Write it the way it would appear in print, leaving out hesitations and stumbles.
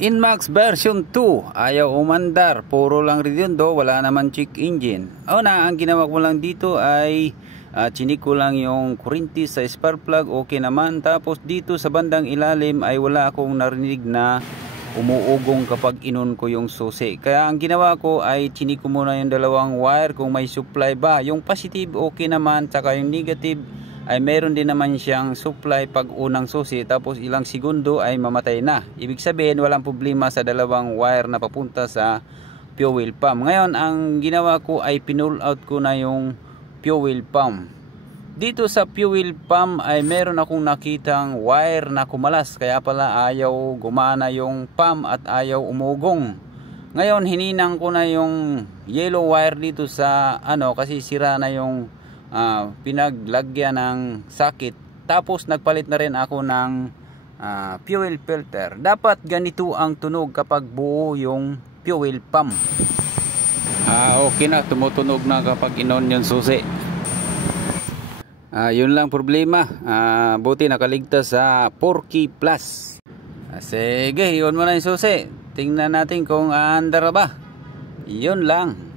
Inmax version 2 ayaw umandar, puro lang redondo, wala naman check engine. Ang ginawa ko lang dito ay chinik ko lang yung kurinti sa spark plug, okay naman. Tapos dito sa bandang ilalim ay wala akong narinig na umuugong kapag inon ko yung susi. Kaya ang ginawa ko ay chinik ko muna yung dalawang wire kung may supply ba. Yung positive okay naman, tsaka yung negative ay meron din naman siyang supply pag unang susi, tapos ilang segundo ay mamatay na. Ibig sabihin walang problema sa dalawang wire na papunta sa fuel pump. Ngayon ang ginawa ko ay pinull out ko na yung fuel pump. Dito sa fuel pump ay meron akong nakitang wire na kumalas, kaya pala ayaw gumana yung pump at ayaw umugong. Ngayon hininang ko na yung yellow wire dito sa kasi sira na yung pinaglagyan ng sakit. Tapos nagpalit na rin ako ng fuel filter. Dapat ganito ang tunog kapag buo yung fuel pump. Okay na, tumutunog na kapag inon yung susi. Yun lang problema. Buti nakaligtas sa 4K plus. Sige, yun mo na yung susi. Tingnan natin kung aandar ba. Yun lang.